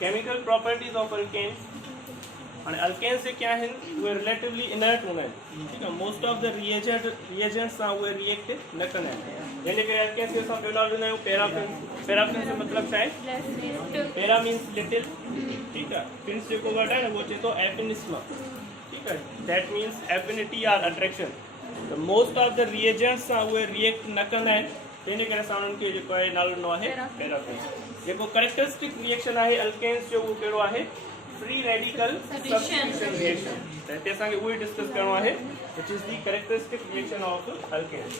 Chemical properties of alkanes. और alkanes से क्या है वो रिलेटिवली इनर्ट हूंदा आहिनि, ठीक है। मोस्ट ऑफ द रिएजेंट्स सां उहे रिएक्ट न कंदा आहिनि। जंहिंजे करे अल्केन्स खे असां ॿियो नालो ॾींदा आहियूं पैराफिन। पैराफिन जो मतिलबु छा आहे? पैरा मीन्स लिटिल, ठीक है। फिन्स जेको वर्ड आहे न वो चए थो एफिनिस्म, ठीक है। That means affinity or attraction. त मोस्ट ऑफ द रिएजेंट्स सां उहे रिएक्ट न कंदा आहिनि, तंहिंजे करे असां उन्हनि खे जेको आहे नालो ॾिनो आहे पैराफिन। जेको करेक्टरिस्टिक रिएक्शन आहे अल्केन्स जो उहो कहिड़ो आहे? Free radical substitution reaction. त हिते असांखे उहो ई डिस्कस करिणो आहे, which is the characteristic reaction of alkanes.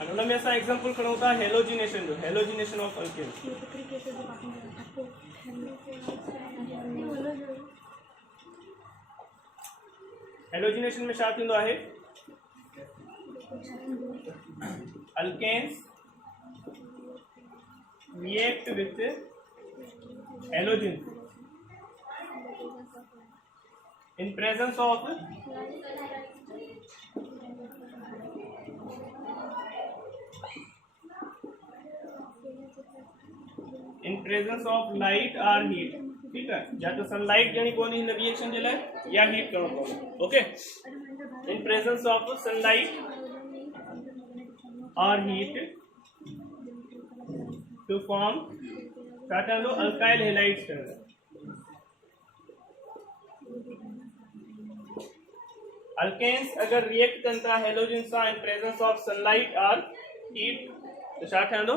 और उनमें असां एग्जांपल खणूं था हेलोजिनेशन जो, हेलोजिनेशन ऑफ अल्केन्स। हेलोजिनेशन में छा थींदो आहे? Alkanes react with halogens in presence of light or heat, ठीक है। या तो सनलाइट यानी कौन इन रिएक्शन जे लाइ या हीट करणो पवंदो, okay. In presence of sunlight और हीट टू फॉर्म लो अल्काइल हेलाइड्स। अल्केन्स अगर रिएक्ट कंदा हेलोजन सां इन प्रेजेंस ऑफ सनलाइट और हीट तो छा ठहंदो?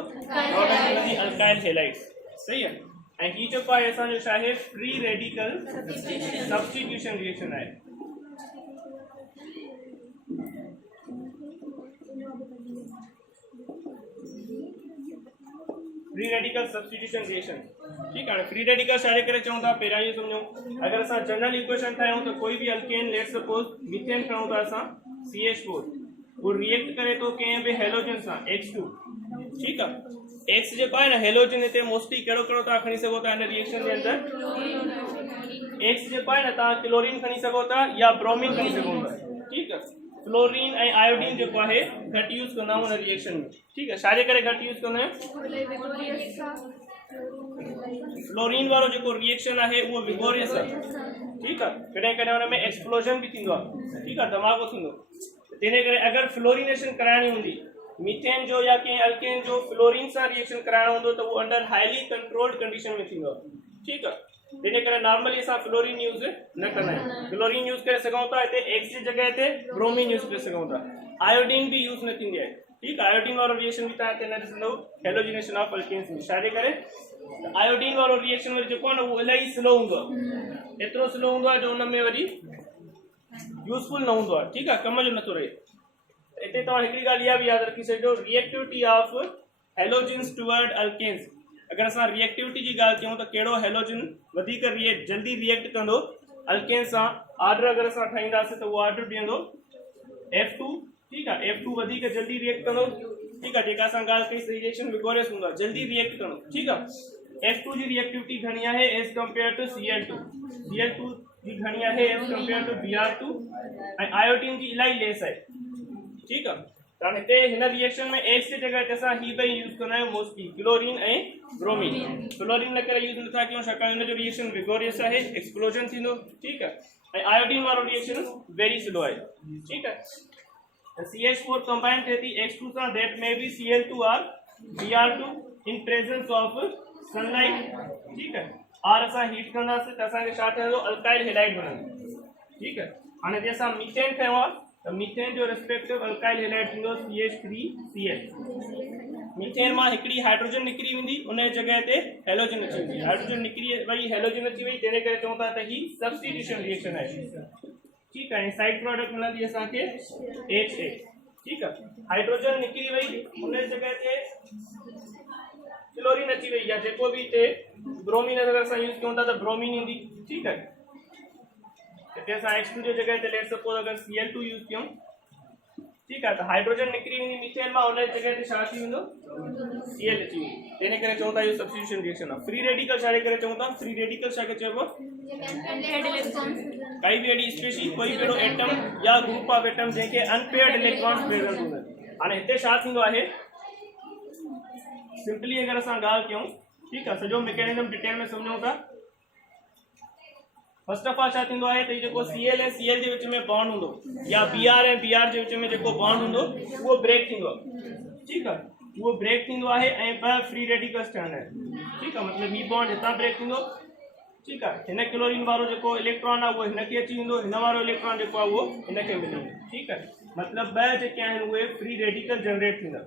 अल्काइल हेलाइड्स, सही है। ऐं ही जेको आहे असांजो छा आहे? फ्री रेडिकल सब्स्टिट्यूशन रिएक्शन आहे। फ्री रेडिकल सब्स्टिट्यूशन रिएक्शन, ठीक है। फ्री रेडिकल छाजे करे चऊं था? पहिरियां इहो सम्झो, अगर असां जनरल इक्वेशन ठाहियूं तो कोई भी अल्केन, लेट सपोज मीथेन खणूं था असां CH4, वो रिएक्ट करे तो कंहिं बि हेलोजन सां H2, ठीक है। X जेको आहे न हेलोजन हिते मोस्टली कहिड़ो कहिड़ो तव्हां खणी सघो था हिन रिएक्शन जे अंदर? X जेको आहे न तव्हां क्लोरीन खणी सघो था या ब्रोमीन खणी सघो था, ठीक है। फ्लोरीन ऐं आयोडीन जेको आहे घटि यूज़ कंदा आहियूं हिन रिएक्शन में, ठीक है। छाजे करे घटि यूज़ कंदा आहियूं? फ्लोरीन वारो जेको रिएक्शन आहे उहो विगोरियस आहे, ठीक है। कॾहिं कॾहिं हुन में एक्सप्लोजन भी थींदो आहे, ठीक है, धमाको थींदो। तंहिंजे करे अगर फ्लोरिनेशन कराइणी हूंदी मीथेन जो या कंहिं अल्केन जो फ्लोरीन सां रिएक्शन कराइणो हूंदो त उहो अंडर हाईली कंट्रोल्ड कंडीशन में थींदो आहे, ठीक है। तंहिंजे करे नॉर्मली असां फ्लोरीन यूज़ न कंदा आहियूं। फ्लोरीन यूज़ करे सघूं था हिते X जी जगह ते ब्रोमीन यूज़ करे सघूं था। आयोडीन भी यूज़ न थींदी आहे, ठीक है। आयोडीन वारो रिएक्शन भी तव्हां हिते न ॾिसंदव हेलोजिनेशन ऑफ अल्केन्स में। छाजे करे? आयोडीन वारो रिएक्शन वरी जेको आहे न उहो इलाही स्लो हूंदो आहे, एतिरो स्लो हूंदो आहे जो हुन में वरी यूज़फुल न हूंदो आहे, ठीक आहे, कम जो नथो रहे। हिते तव्हां हिकिड़ी ॻाल्हि इहा बि यादि रखी छॾिजो, reactivity of halogens toward alkanes. अगर असां रिएक्टिविटी की ॻाल्हि कयूं त कहिड़ो हेलोजन वधीक जल्दी रिएक्ट कंदो अल्केन सां? ऑर्डर अगर असां ठाहींदासीं त उहो ऑर्डर बीहंदो F2, ठीक है। F2 वधीक जल्दी रिएक्ट कंदो, ठीक है। जेका असां ॻाल्हि कई रिएक्शन विगोरियस हूंदो आहे, जल्दी रिएक्ट कंदो, ठीक है। F2 जी रिएक्टिविटी घणी आहे as compare to Cl2। Cl2 जी घणी आहे एज कंपेयर टू Br2 ऐं आयोडीन जी इलाही लेस आहे, ठीक है। कारण हिते हिन रिएक्शन में X की जगह ते असां ही ॿई यूज़ कंदा आहियूं मोस्टली, क्लोरीन ऐं ब्रोमीन। फ्लोरीन न करे यूज़ नथा कयूं छाकाणि हिन जो रिएक्शन विगोरियस आहे, एक्सप्लोजन थींदो, ठीक है। ऐं आयोडीन वारो रिएक्शन वेरी स्लो आहे, ठीक है। CH4 कंबाइन थिए थी H2 सां, दैट मे बी Cl2 और Br2 in presence of sunlight, ठीक है। और असां हीट कंदासीं त असांखे छा ठहंदो? अल्काइल हेलाइड बनंदो, ठीक है। हाणे जे असां मीथेन खयो आहे त मीथेन जो रिस्पेक्टिव अल्काइल हेलाइड थींदो CH3Cl। मीथेन मां हिकिड़ी हाइड्रोजन निकिरी वेंदी, उन जगह ते हेलोजन अची वेंदी, हाइड्रोजन निकिरी वई हेलोजन अची वई, तंहिंजे करे चऊं था त ही सब्स्टिट्यूशन रिएक्शन आहे, ठीक है। साइड प्रोडक्ट मिलंदी असांखे HA, ठीक है। हाइड्रोजन निकिरी वई, उन जगह ते क्लोरीन अची वई या जेको भी हिते ब्रोमीन अगर असां यूज़ कयूं था त ब्रोमीन ईंदी, ठीक है। हिते असां H2 जी जगह ते लेट सपोज अगर Cl2 यूज़ कयूं, ठीक है, तो हाइड्रोजन निकरी वेंदी मीथेन में, उन जगह ते छा थी वेंदो? Cl अची वेंदी, तेने करे चऊं था इहो सब्स्टिट्यूशन रिएक्शन आहे। फ्री रेडिकल छाजे करे चऊं था? फ्री रेडिकल छाके चइबो? काई भी अहिड़ी स्पेशीज कोई भी एटम या ग्रुप ऑफ एटम जंहिंखे अनपेयर्ड इलेक्ट्रॉन्स प्रेजेंट हूंदा आहिनि। हाणे हिते छा थींदो आहे? सिंपली अगर असां ॻाल्हि कयूं ठीक है सॼो मैकेनिज्म डिटेल में समझूं था। फर्स्ट ऑफ ऑल छा थींदो आहे त जेको Cl ऐं Cl जे विच में बॉन्ड हूंदो या Br ऐं Br जे विच में जेको बॉन्ड हूंदो उहो ब्रेक थींदो आहे। ठीक आहे उहो ब्रेक थींदो आहे ऐं ॿ फ्री रेडिकल्स ठहंदा आहिनि। ठीक आहे मतलब ही बॉन्ड हितां ब्रेक थींदो। ठीक है हिन क्लोरीन वारो जेको इलेक्ट्रॉन आहे उहो हिनखे अची वेंदो, हिन वारो इलेक्ट्रॉन जेको आहे उहो हिनखे मिली वेंदो। ठीक है मतलब ॿ जेके आहिनि उहे फ्री रेडिकल जनरेट थींदा।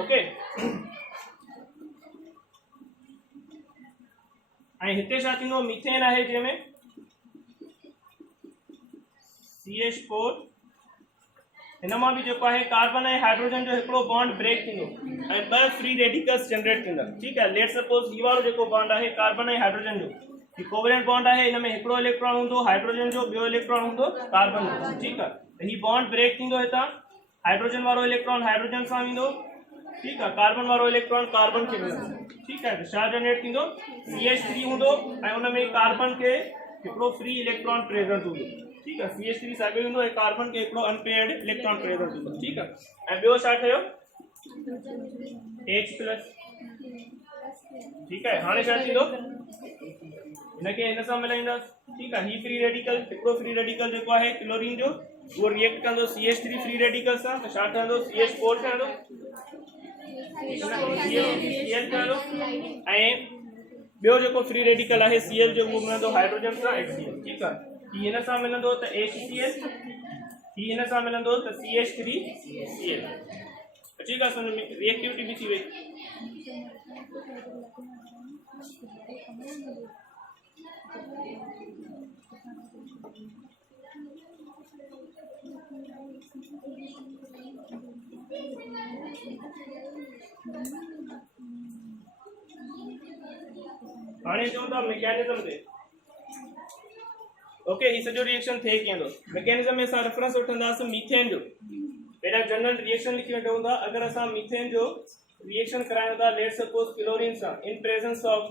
ओके ऐं हिते छा थींदो मीथेन आहे जंहिंमें CH4 हिन मां बि जेको आहे कार्बन ऐं हाइड्रोजन जो हिकिड़ो बॉन्ड ब्रेक थींदो ऐं ॿ फ्री रेडिकल्स जनरेट थींदा। ठीक है लेट सपोज ही वारो जेको बॉन्ड आहे कार्बन ऐं हाइड्रोजन जो ही कोवेलेंट बॉन्ड आहे, हिन में हिकिड़ो इलेक्ट्रॉन हूंदो हाइड्रोजन जो, ॿियो इलेक्ट्रॉन हूंदो कार्बन जो। ठीक आहे त ही बॉन्ड ब्रेक थींदो हितां, हाइड्रोजन वारो इलेक्ट्रॉन हाइड्रोजन सां वेंदो। ठीक है कार्बन वारो इलेक्ट्रॉन कार्बन खे वेंदो। ठीक है छा जनरेट थींदो CH3 हूंदो ऐं उन में कार्बन खे हिकिड़ो फ्री इलेक्ट्रॉन प्रेजेंट हूंदो। ठीक है CH3 साॻियो हूंदो ऐं कार्बन खे हिकिड़ो अनपेयर्ड इलेक्ट्रॉन प्रेजेंट हूंदो। ठीक है ऐं ॿियो छा ठहियो H+। ठीक है हाणे छा थींदो हिनखे हिन सां मिलाईंदासीं। ठीक है ही फ्री रेडिकल हिकिड़ो फ्री रेडिकल जेको आहे क्लोरीन जो उहो रिएक्ट कंदो CH3 फ्री रेडिकल सां त छा ठहंदो CH4 ठहंदो Cl ठहंदो ऐं ॿियो जेको फ्री रेडिकल आहे Cl जो उहो मिलंदो हाइड्रोजन सां HCl। ठीक आहे ही हिन सां मिलंदो त HCl, ही हिन सां मिलंदो त CH3Cl। ठीक आहे सम्झ में रिएक्टिविटी बि थी वई। हाणे अचूं था मैकेनिज्म ते। ओके ही सॼो रिएक्शन थिए कीअं थो मैकेनिज्म में असां रेफरेंस वठंदासीं मीथेन जो। पहिरियां जनरल रिएक्शन लिखी वठूं था। अगर असां मीथेन जो रिएक्शन करायूं था लेट सपोज क्लोरीन सां इन प्रेजेंस ऑफ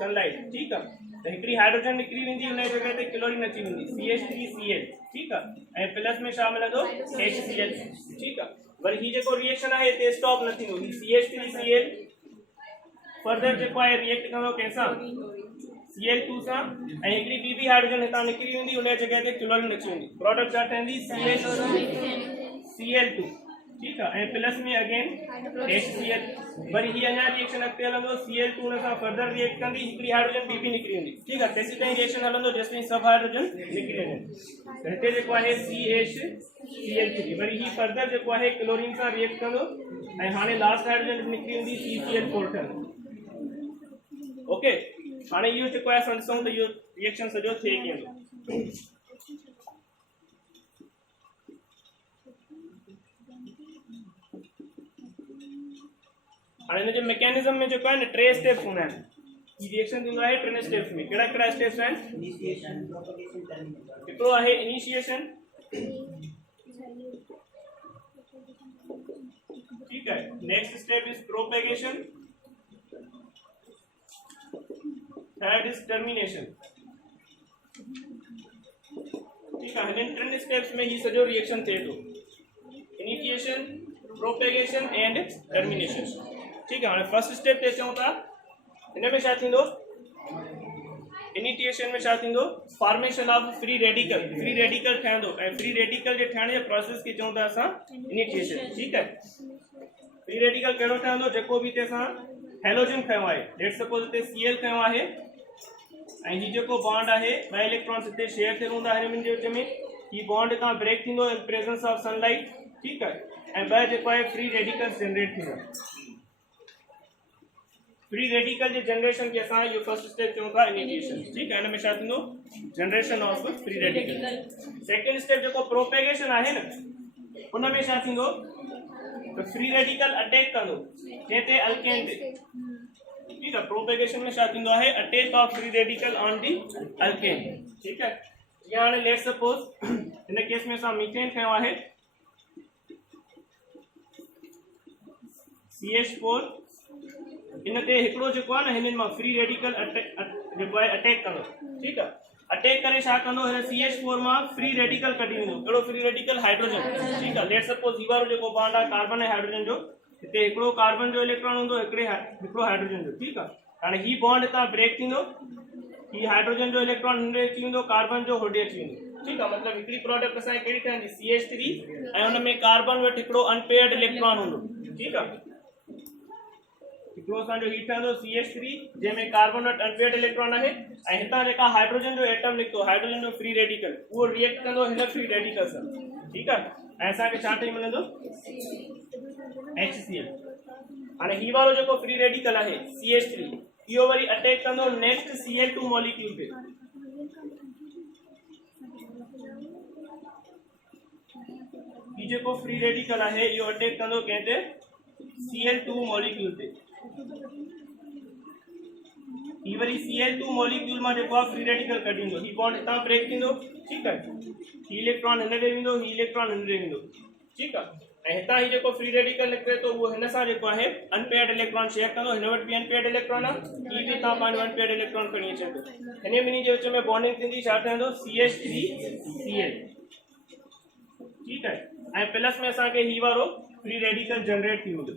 सनलाइट। ठीक आहे त हिकिड़ी हाइड्रोजन निकिरी वेंदी हुन जी जॻह ते क्लोरीन अची वेंदी CH3Cl। ठीक आहे ऐं प्लस में छा मिलंदो HCl। ठीक आहे वरी ही जेको रिएक्शन आहे हिते स्टॉप न थींदो, ही CH3Cl फर्दर जेको आहे रिएक्ट कंदो कंहिंसां Cl2 सां ऐं हिकिड़ी ॿी हाइड्रोजन हितां निकिरी वेंदी उन जी जॻह ते क्लोरीन अची वेंदी। प्रोडक्ट छा ठहंदी Cl2। ठीक है ऐं प्लस में अगेन HCl। वरी ही अञा रिएक्शन अॻिते हलंदो Cl2 उन सां फर्दर रिएक्ट कंदी हिकिड़ी हाइड्रोजन ॿी निकिरी वेंदी। ठीक आहे तेसीं ताईं रिएक्शन हलंदो जेसिताईं सभु हाइड्रोजन निकिरी वञनि। त हिते जेको आहे CH3 वरी ही फर्दर जेको आहे क्लोरीन सां रिएक्ट कंदो ऐं हाणे लास्ट हाइड्रोजन निकिरी वेंदी CCl4 ठहंदो। ओके हाणे इहो जेको आहे ॾिसूं त इहो रिएक्शन सॼो थिए कीअं थो। हाणे हिन जे मैकेनिज्म में जेको आहे न टे स्टेप्स हूंदा आहिनि। ही रिएक्शन थींदो आहे टिनि स्टेप्स में। कहिड़ा कहिड़ा स्टेप्स आहिनि हिकिड़ो आहे इनिशिएशन। ठीक है next step is propagation, third is termination. ठीक है हिन टिनि स्टेप्स में ही सॼो रिएक्शन थिए थो इनिशिएशन प्रोपेगेशन एंड टर्मिनेशन। ठीक है हाणे फर्स्ट स्टेप ते अचूं था। हिन में छा थींदो इनिशिएशन में छा थींदो फॉर्मेशन ऑफ फ्री रेडिकल ठहंदो ऐं फ्री रेडिकल जे ठहण जे प्रोसेस खे चऊं था असां इनिशिएशन। ठीक है फ्री रेडिकल कहिड़ो ठहंदो जेको बि हिते असां हेलोजन खयो आहे लेट सपोज हिते Cl खयो आहे ऐं ही जेको बॉन्ड आहे ॿ इलेक्ट्रॉन्स हिते शेयर थियल हूंदा हिननि जे विच में, ही बॉन्ड खां ब्रेक थींदो इन प्रेजेंस ऑफ सनलाइट। ठीक आहे ऐं ॿ जेको आहे फ्री रेडिकल्स जनरेट थींदा। फ्री रेडिकल जे जनरेशन के असां इहो फर्स्ट स्टेप चऊं था इनिशिएशन। ठीक है हिन में छा थींदो generation of free radical. Second step जेको प्रोपेगेशन आहे न उन में छा थींदो त फ्री रेडिकल अटैक कंदो कंहिं ते अल्केन ते। ठीक है प्रोपेगेशन में छा थींदो आहे attack of free radical on the alkane. ठीक है जीअं हाणे लेट सपोज हिन केस में असां मीथेन खयो आहे CH4 इन ते हिकिड़ो जेको आहे न हिननि मां फ्री रेडिकल जेको आहे अटैक कंदो। ठीक आहे अटैक करे छा कंदो हिन CH4 मां फ्री रेडिकल कढी वेंदो। कहिड़ो फ्री रेडिकल हाइड्रोजन। ठीक आहे लेट सपोज ही वारो जेको बॉन्ड आहे कार्बन ऐं हाइड्रोजन जो हिते हिकिड़ो कार्बन जो इलेक्ट्रॉन हूंदो हिकिड़ो हाइड्रोजन जो। ठीक आहे हाणे ही बॉन्ड हितां ब्रेक थींदो, ही हाइड्रोजन जो इलेक्ट्रॉन हिनरे अची वेंदो, कार्बन जो होॾे अची वेंदो। ठीक है, मतलब हिकिड़ी प्रोडक्ट असांखे कहिड़ी ठहंदी CH3 ऐं हुन में कार्बन वटि हिकिड़ो अनपेयर्ड इलेक्ट्रॉन हूंदो। ठीक आहे, हिकिड़ो असांजो ही ठहंदो CH3 जंहिंमें कार्बन वटि अनपेयर्ड इलेक्ट्रॉन आहे ऐं हितां जेका हाइड्रोजन जो एटम निकितो, हाइड्रोजन जो फ्री रेडिकल, उहो रिएक्ट कंदो हिन फ्री रेडिकल सां। ठीक आहे, ऐं असांखे छा ठही मिलंदो HCl। हाणे ही वारो जेको फ्री रेडिकल आहे CH3 इहो वरी अटैक कंदो नेक्स्ट Cl2 मॉलिक्यूल पे। ही जेको फ्री रेडिकल आहे इहो अटैक कंदो कंहिं ते Cl2 मॉलिक्यूल ते। ही वरी Cl2 मॉलिक्यूल मां जेको आहे फ्री रेडिकल कढींदो, ही बॉन्ड हितां ब्रेक थींदो। ठीक आहे, ही इलेक्ट्रॉन हिन ॾे वेंदो, ही इलेक्ट्रॉन हिन ॾे वेंदो। ठीक आहे, ऐं हितां ही जेको फ्री रेडिकल निकिरे थो उहो हिन सां जेको आहे अनपेयर्ड इलेक्ट्रॉन शेयर कंदो, हिन वटि बि अनपेयर्ड इलेक्ट्रॉन आहे, ही बि हितां पंहिंजो अनपेयर्ड इलेक्ट्रॉन खणी अचे थो। हिन ॿिन्ही जे विच में बॉन्डिंग थींदी, छा ठहंदो CH3Cl। ठीक आहे, ऐं प्लस में असांखे ही वारो फ्री रेडिकल जनरेट थी वेंदो।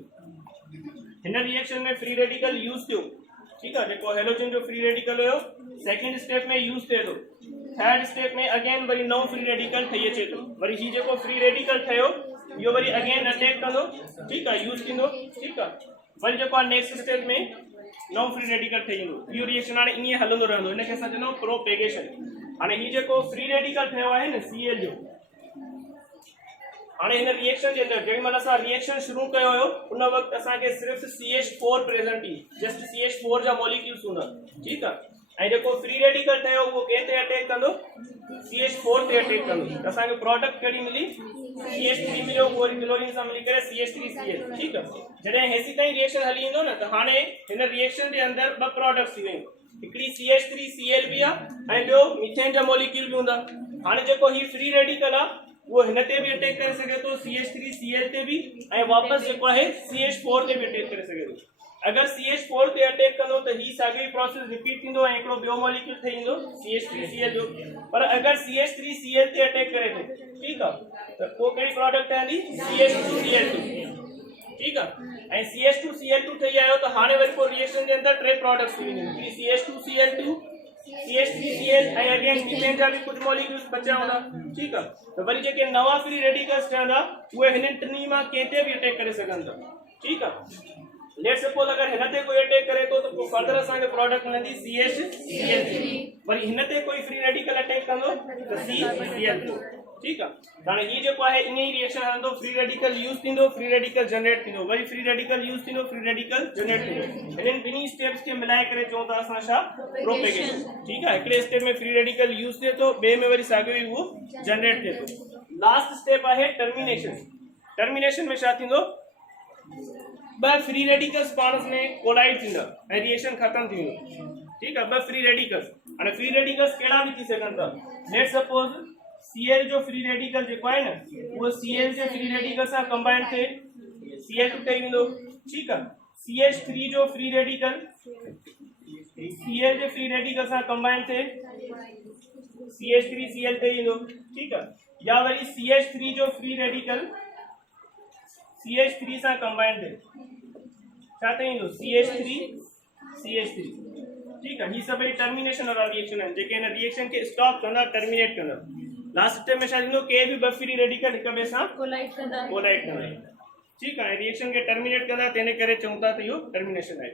हिन रिएक्शन में फ्री रेडिकल यूज़ थियो। ठीक है, जेको हेलोजन जो फ्री रेडिकल हुयो सेकंड स्टेप में यूज़ थिए थो, थर्ड स्टेप में अगेन वरी नओं फ्री रेडिकल ठही अचे थो। वरी ही जेको फ्री रेडिकल ठहियो इहो वरी अगेन अटैक कंदो। ठीक आहे, यूज़ थींदो। ठीक आहे, वरी जेको आहे नेक्स्ट स्टेप में नओं फ्री रेडिकल ठही वेंदो। इहो रिएक्शन हाणे ईअं हलंदो रहंदो, हिनखे असां चवंदा आहियूं प्रोपेगेशन। हाणे ही जेको फ्री रेडिकल ठहियो आहे न Cl जो, हाणे हिन रिएक्शन जे अंदरि जेॾी महिल असां रिएक्शन शुरू कयो हुयो उन वक़्तु असांखे सिर्फ़ु CH4 प्रेज़ेंट हुई, जस्ट CH4 जा मॉलिक्यूल्स हूंदा। ठीक आहे, ऐं जेको फ्री रेडिकल ठहियो उहो कंहिं ते अटैक कंदो CH4 ते अटैक कंदो। असांखे प्रोडक्ट कहिड़ी मिली CH3 मिलियो, उहो वरी क्लोरीन सां मिली करे CH3Cl। ठीक आहे, जॾहिं हेसी ताईं रिएक्शन हली ईंदो न त हाणे हिन रिएक्शन जे अंदरि ॿ प्रोडक्ट्स थी वेंदियूं, हिकिड़ी CH3Cl बि आहे ऐं ॿियो मीथेन जा मॉलिक्यूल बि हूंदा। हाणे जेको ही फ्री रेडिकल आहे वो हिन ते भी अटैक करे सके तो CH3Cl ते भी, ऐं वापस जेको आहे CH4 ते भी अटैक करे सके तो। अगर CH4 ते अटैक कंदो त ही साॻी प्रोसेस रिपीट थींदो ऐं हिकिड़ो ॿियो मॉलिक्यूल ठही ईंदो CH3Cl जो। पर अगर CH3Cl ते अटैक करे तो, ठीक आहे, त पोइ कहिड़ी प्रोडक्ट ठहंदी CH2Cl2। ठीक आहे, ऐं CH2Cl2 ठही आयो त हाणे वरी पोइ रिएक्शन जे अंदरि टे प्रोडक्ट्स थी वेंदियूं, CH2Cl2 CH3Cl ऐं अगेन मीथेन जा भी कुछ मॉलिक्यूल्स बचा हूंदा। ठीक आहे, तो वरी जेके नवा फ्री रेडिकल्स ठहंदा उहे हिन टिनी मां कंहिं ते भी अटैक करे सघनि था। ठीक आहे, लेट सपोज अगर हिन ते कोई अटैक करे तो पोइ फर्दर असांखे प्रोडक्ट मिलंदी CH3। वरी हिन ते कोई फ्री रेडिकल अटैक कंदो त CCl2। ठीक आहे, हाणे ही जेको आहे इन ही रिएक्शन हलंदो, फ्री रेडिकल यूज़ थींदो, फ्री रेडिकल जनरेट थींदो, वरी फ्री रेडिकल यूज़ थींदो, फ्री रेडिकल जनरेट थींदो। हिननि ॿिन्ही स्टेप्स खे मिलाए करे चऊं था असां छा प्रोपेगेशन। ठीक आहे, हिकिड़े स्टेप में फ्री रेडिकल यूज़ थिए थो, ॿिए में वरी साॻियो ई उहो जनरेट थिए थो। लास्ट स्टेप आहे टर्मिनेशन। टर्मिनेशन में छा थींदो, ॿ फ्री रेडिकल्स पाण में कोलाइड थींदा ऐं रिएक्शन ख़तम थी वेंदो। ठीक आहे, ॿ फ्री रेडिकल्स। हाणे फ्री रेडिकल्स कहिड़ा भी थी सघनि था। लेट सपोज Cl जो फ्री रेडिकल जेको आहे न उहो Cl जे फ्री रेडिकल सां कंबाइंड थिए Cl2 ठही वेंदो। ठीक आहे, CH3 जो फ्री रेडिकल Cl जे फ्री रेडिकल सां कंबाइंड थिए CH3Cl ठही वेंदो। ठीक आहे, या वरी CH3 जो फ्री रेडिकल CH3 सां कंबाइंड थिए छा ठही वेंदो CH3CH3। ठीक आहे, ही सभई टर्मिनेशन वारा रिएक्शन आहिनि जेके हिन रिएक्शन खे स्टॉप कंदा, टर्मिनेट कंदा। लास्ट स्टेप में छा थींदो, के भी ॿ फ्री रेडिकल हिक ॿिए सां कोलाइड कंदा। ठीक आहे, रिएक्शन खे टर्मिनेट कंदा, तंहिं करे चऊं था त इहो टर्मिनेशन आहे।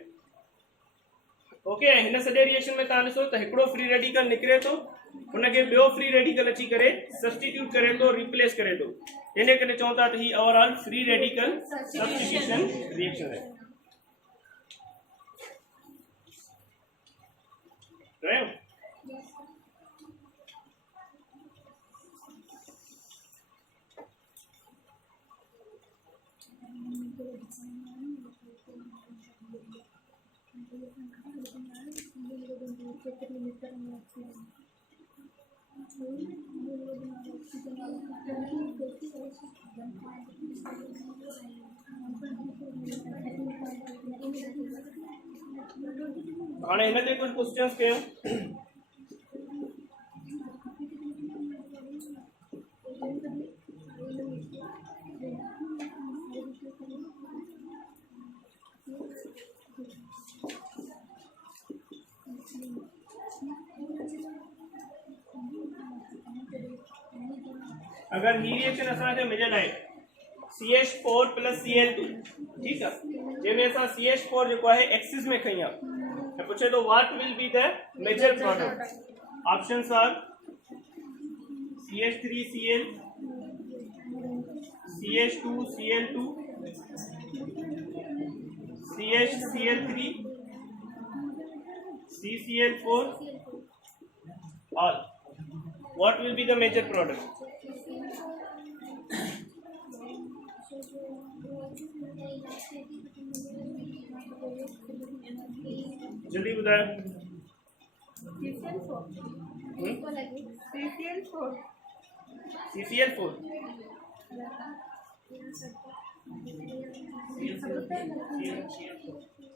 ओके, ऐं हिन सॼे रिएक्शन में तव्हां ॾिसो त हिकिड़ो फ्री रेडिकल निकिरे थो, हुनखे ॿियो फ्री रेडिकल अची करे सब्स्टिट्यूट करे थो, रिप्लेस करे थो, तंहिं करे चऊं था त ही overall free radical substitution reaction आहे। right? हाणे हिन ते कुछ क्वेश्चंस कयूं। अगर ही रिएक्शन असांखे मिलियल आहे CH4 प्लस Cl2 ठीक है जंहिंमें असां CH4 जेको आहे एक्सिस में खई आहे ऐं पुछे थो what will be the major product options are CH3Cl CH2Cl2 CHCl3 CCl4 all what will be the major product जल्दी बताओ CCl4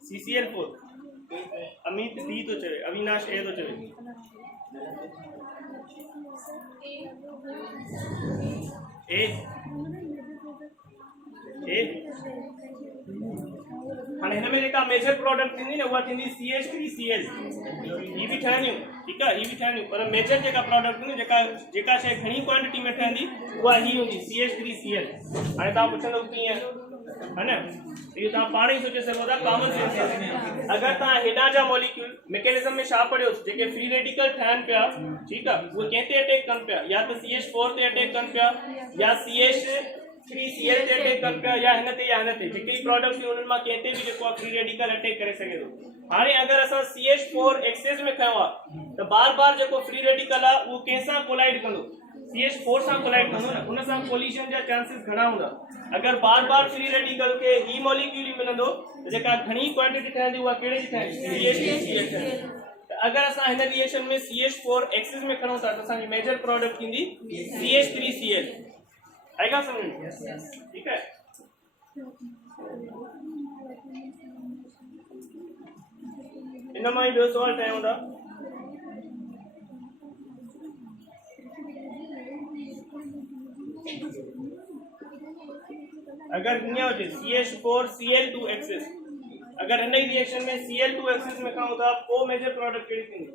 CCl4 अमित डी तो चले अविनाश ए तो चले ए हाणे हिन में जेका मेजर प्रोडक्ट थींदी न उहा थींदी CH3Cl ही बि ठहंदियूं ठीकु आहे ही बि ठहंदियूं पर मेजर जेका प्रोडक्ट हूंदी जेका शइ घणी क्वांटिटी में ठहंदी उहा ही हूंदी CH3Cl हाणे तव्हां पुछंदव कीअं है न इहो तव्हां पाण ई सोचे सघो था कॉमन सेंस अगरि तव्हां हेॾां जा मॉलिक्यूल मैकेनिज्म में छा पढ़ियोसि जेके फ्री रेडिकल ठहनि पिया ठीकु आहे उहे कंहिं ते अटैक कनि पिया या त CH4 ते अटैक कनि पिया या CH3Cl ते अटैक कनि पिया या हिन ते जेके प्रोडक्ट्स उन्हनि मां कंहिं ते बि जेको आहे फ्री रेडिकल अटैक करे सघे थो हाणे अगरि असां CH4 एक्सेस में खयो आहे त बार बार जेको फ्री रेडिकल आहे उहो कंहिंसां कोलाइड कंदो CH4 सां कोलाइड कंदो न उन सां कोलिजन जा चांसेस घणा हूंदा अगर बार बार फ्री रेडिकल के ही मॉलिक्यूल ही मिलंदो त जेका घणी क्वांटिटी ठहंदी उहा कहिड़े जी ठहंदी CH3Cl अगर असां हिन रिएक्शन में CH4 एक्सिस में खणूं था त असांजी मेजर प्रोडक्ट थींदी CH3Cl आएगा समझ में ठीक है इन मां ॿियो सवाल ठहियो था अगर हीअं हुजे CH4Cl2 एक्सिस अगर हिन रिएक्शन में Cl2 एक्सिस में खणूं था पोइ मेजर प्रोडक्ट कहिड़ी थींदी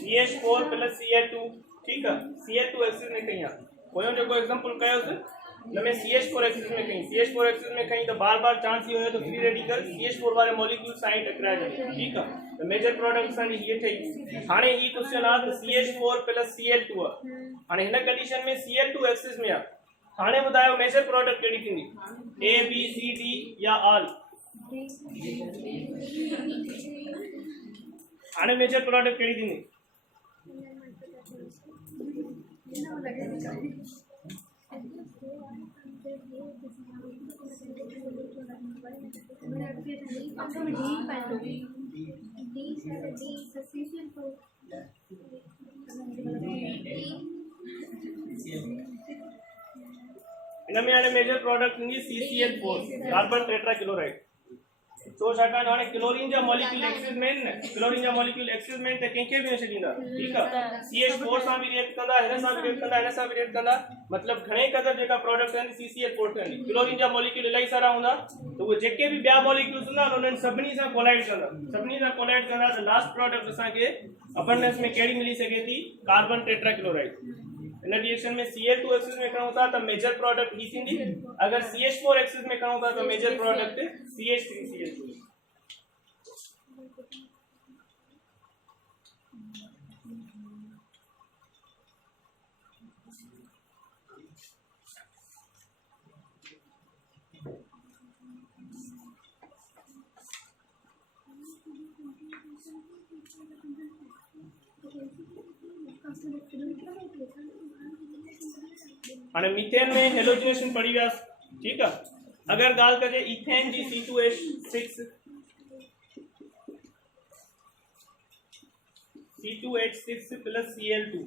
CH4 प्लस Cl2 ठीक है Cl2 एक्सिस में कहीं पोयों जेको एग्जांपल कयोसि हुनमें CH4 एक्सिस में कहीं CH4 एक्सिस में कहीं तो बार बार चांस ये हो तो फ्री रेडिकल CH4 वाले मॉलिक्यूल साइड टकराए जाए ठीक है तो मेजर प्रोडक्ट सानी ये ठही हाणे ही क्वेश्चन आ तो CH4 प्लस Cl2 हाणे हिन कंडीशन में Cl2 एक्सिस में आ हाणे बतायो मेजर प्रोडक्ट केड़ी थींदी A B C D या ऑल हाणे मेजर प्रोडक्ट केड़ी थींदी इनमें हाणे मेजर प्रोडक्ट थींदी CCl4 कार्बन टेट्राक्लोराइड तो छाकाणि हाणे क्लोरीन जा मॉलिक्यूल एक्सिस में न क्लोरीन जा मॉलिक्यूल एक्सिस में त कंहिंखे बि न छॾींदा ठीक आहे CH4 सां बि रिएक्ट कंदा हिन सां बि रिएक्ट कंदा हिन सां बि रिएक्ट कंदा मतलब घणे क़दर जेका प्रोडक्ट आहिनि CCl4 ठहंदी क्लोरीन जा मॉलिक्यूल इलाही सारा हूंदा तो उहे जेके बि ॿिया मॉलिक्यूल्स हूंदा उन्हनि सभिनी सां कोलाइड कंदा त लास्ट प्रोडक्ट असांखे अबंडेंस में कहिड़ी मिली सघे थी कार्बन टेट्राक्लोराइड इन रिएक्शन में Cl2 एक्सिस में खणूं था तो मेजर प्रोडक्ट ही थींदी अगर CH4 एक्सिस में खणूं था तो मेजर प्रोडक्ट CH3Cl2 हाणे मीथेन में हेलोजिनेशन पढ़ी वियास ठीक है अगर गाल कजे इथेन जी C2H6 plus Cl2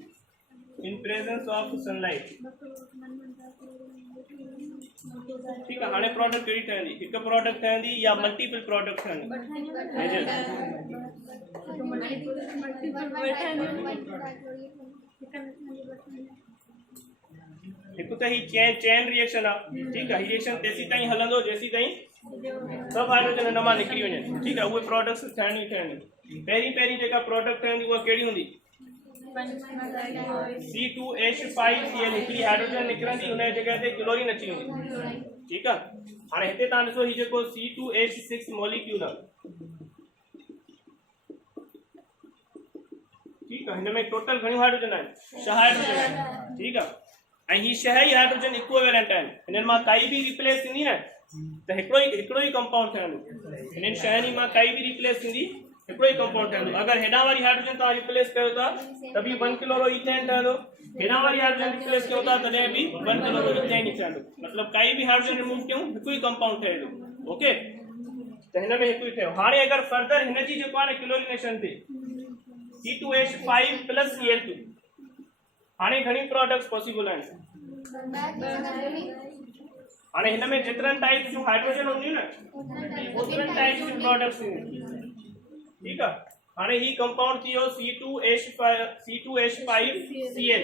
in presence of sunlight ठीक है हाणे प्रोडक्ट केड़ी ठहंदी हिक प्रोडक्ट ठहंदी या मल्टीपल प्रोडक्ट ठहंदी हिकु त ही चेन रिएक्शन आ ठीक है रिएक्शन तेसी ताईं हलंदो जेसी ताईं सब हाइड्रोजन हिन मां निकिरी वञनि ठीक है उहे प्रोडक्ट्स ठहणी पहिरीं पहिरीं जेका प्रोडक्ट रहंदी उहा कहिड़ी हूंदी C2H5Cl हिकिड़ी हाइड्रोजन निकिरंदी उन जी जॻह ते क्लोरीन अची वेंदी ठीकु आहे हाणे हिते तव्हां ॾिसो हीउ जेको C2H6 मॉलिक्यूल आहे ठीकु आहे हिन में टोटल घणियूं हाइड्रोजन आहिनि 6 हाइड्रोजन आहिनि ठीकु आहे ऐं हीअ 6 ई हाइड्रोजन इक्विवेलेंट आहिनि हिननि मां काई बि रिप्लेस थींदी न त हिकिड़ो ई कंपाउंड ठहंदो हिननि शयुनि मां काई बि रिप्लेस थींदी हिकिड़ो ई कंपाउंड ठहंदो अगरि हेॾां वारी हाइड्रोजन तव्हां रिप्लेस कयो था त बि 1 किलोरो इथेन ठहंदो हेॾां वारी हाइड्रोजन रिप्लेस कयो था तॾहिं बि 1 किलोरो इथेन ई ठहंदो मतिलबु काई बि हाइड्रोजन रिमूव कयूं हिकु ई कंपाउंड ठहे थो ओके त हिन में हिकु ई थियो हाणे अगरि फर्दर हिनजी जेको आहे न क्लोरीनेशन थिए C2H5 + Cl2 हाणे घणी प्रोडक्ट्स पॉसिबल आहिनि हाणे हिन में जेतिरनि टाइप्स जूं हाइड्रोजन हूंदियूं न ओतिरनि टाइप्स जूं प्रोडक्ट्स ईंदियूं ठीकु आहे हाणे ही कंपाउंड थी वियो C2H5Cl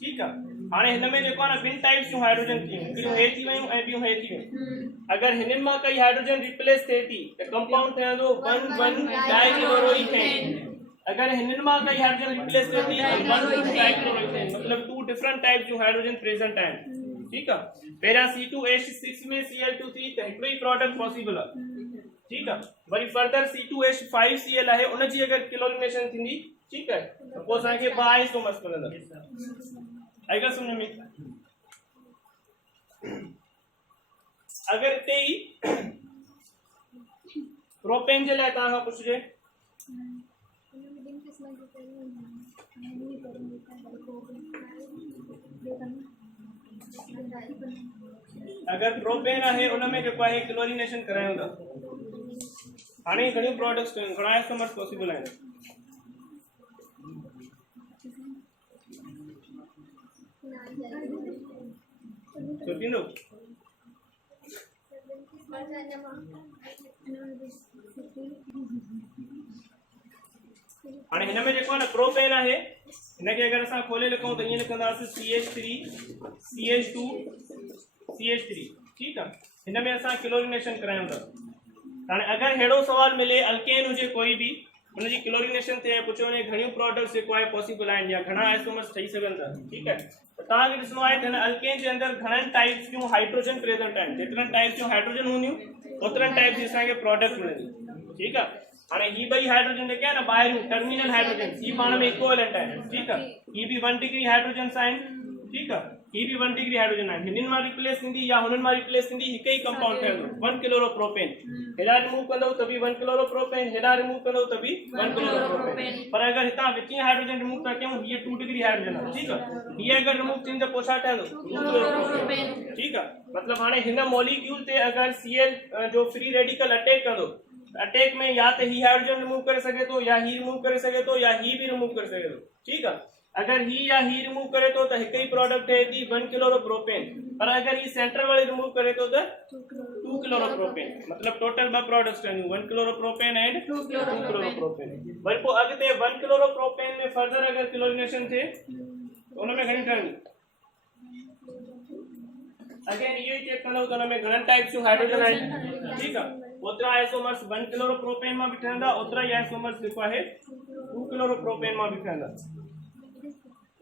ठीकु आहे हाणे हिन में जेको आहे न ॿिनि टाइप्स जूं हाइड्रोजन थियूं हिकिड़ियूं हे थी वियूं ऐं ॿियूं हे थी वियूं अगरि हिननि मां काई हाइड्रोजन रिप्लेस थिए थी त कंपाउंड ठहंदो 1,1-डाइक्लोरोइथेन अगरि हिननि मां काई हाइड्रोजन रिप्लेस थिए थी त 1,2-डाइक्लोरोइथेन मतिलबु 2 डिफरेंट टाइप जूं हाइड्रोजन प्रेजेंट आहिनि ठीकु आहे पहिरियां C2H6 में Cl2 थी त हिकिड़ो ई प्रोडक्ट पॉसिबल आहे ठीकु आहे वरी फर्दर C2H5Cl आहे उनजी अगरि क्लोरीनेशन थींदी ठीकु आहे त पोइ असांखे 2 आइसोमर्स मिलंदा आई ॻाल्हि सम्झ में अगरि हिते ई प्रोपेन जे लाइ तव्हां खां पुछिजे अगरि प्रोपेन आहे उन में जेको आहे क्लोरीनेशन करायूं था हाणे घणियूं प्रोडक्ट्स कयूं घणा आइसोमर्स पॉसिबल आहिनि छो थींदो हाणे हिन में जेको आहे न प्रोपेन आहे हिनखे अगरि असां खोले लिखूं त ईअं लिखंदासीं CH3 CH2 CH3 ठीकु आहे हिन में असां क्लोरीनेशन करायूं था हाणे अगरि अहिड़ो सुवाल मिले अल्केन हुजे कोई बि उनजी क्लोरीनेशन थिए पुछो वञे घणियूं प्रोडक्ट्स जेको आहे पॉसिबल आहिनि या घणा आइसोमर्स ठही सघनि था ठीकु आहे त तव्हांखे ॾिसणो आहे त हिन अल्केन जे अंदरि घणनि टाइप्स जूं हाइड्रोजन प्रेजेंट आहिनि जेतिरनि टाइप्स जूं हाइड्रोजन हूंदियूं ओतिरनि टाइप्स जी असांखे प्रोडक्ट मिलंदी ठीकु आहे हाणे ही ॿई हाइड्रोजन जेके आहे न ॿाहिरियूं टर्मिनल हाइड्रोजन ही पाण में इक्विवेलेंट आहिनि ठीकु आहे ही बि 1 डिग्री हाइड्रोजन्स आहिनि ठीकु आहे ही बि 1 डिग्री हाइड्रोजन आहिनि हिननि मां रिप्लेस थींदी या हुननि मां रिप्लेस थींदी हिकु ई कंपाउंड ठहंदो 1 किलोरो प्रोपेन हेॾा रिमूव कंदो त बि 1 किलोरो प्रोपेन हेॾा रिमूव कंदो त बि 1 किलोरो प्रोपेन पर अगरि हितां विचीं हाइड्रोजन रिमूव था कयूं हीअ 2 डिग्री हाइड्रोजन आहे ठीकु आहे हीअ अगरि रिमूव थींदी त पोइ छा ठहंदो 2 किलोरो प्रोपेन ठीकु आहे मतिलबु हाणे हिन मॉलिक्यूल ते अगरि Cl जो फ्री रेडिकल अटैक कंदो अटैक में या तो ही हाइड्रोजन रिमूव करे सके तो या ही रिमूव करे सके तो या ही भी रिमूव कर सके तो ठीक है अगर ही या ही रिमूव करे तो एक ही प्रोडक्ट है 1 किलोरो प्रोपेन पर अगर ये सेंटर वाले रिमूव करे तो 2 किलोरो प्रोपेन मतलब टोटल 2 प्रोडक्ट्स आहिनि 1 किलोरो प्रोपेन एंड 2 किलोरो प्रोपेन वरी पोइ अॻिते 1 किलोरो प्रोपेन में फर्दर अगर क्लोरीनेशन थिए तो उनमें घणी ठहंदी अगेन ये चेक कंदो त उनमें घणनि टाइप्स जूं हाइड्रोजन आहिनि ठीक है ओतिरा आइसोमर्स 1 किलोरो प्रोपेन में भी ठहंदा ओतिरा ई आइसोमर्स जेको आहे 2 किलोरो प्रोपेन में भी ठहंदा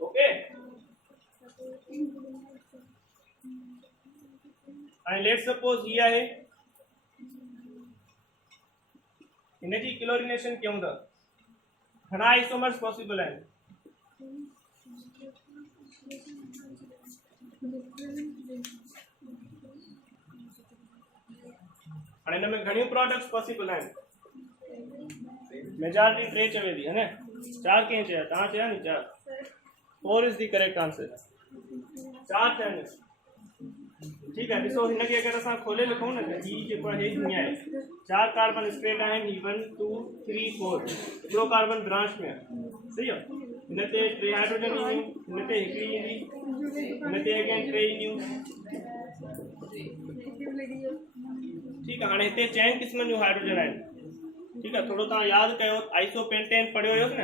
ओके एंड लेट्स सपोज ये आहे इनजी क्लोरीनेशन क्यों था घणा आइसोमर्स पॉसिबल आहिनि हाणे हिन में घणियूं प्रोडक्ट्स पॉसिबल आहिनि मेजॉरिटी 3 चवे थी है न 4 कंहिं चया तव्हां चया नी 4 4 इज द करेक्ट आंसर 4 थिया आहिनि ठीक है ॾिसो हिनखे अगरि असां खोले लिखूं न त ही जेको आहे हीअं आहे 4 कार्बन स्ट्रेट आहिनि 1 2 3 4 हिकिड़ो कार्बन ब्रांच में आहे सही आहे हिन ते 3 हाइड्रोजन ईंदियूं हिन ते हिकिड़ी ईंदी हिन ते अगेन 3 ईंदियूं ठीक है हाणे हिते 4 क़िस्मनि जूं हाइड्रोजन आहिनि ठीक है थोरो तव्हां यादि कयो आइसोपेंटेन पढ़ियो हुयोसि न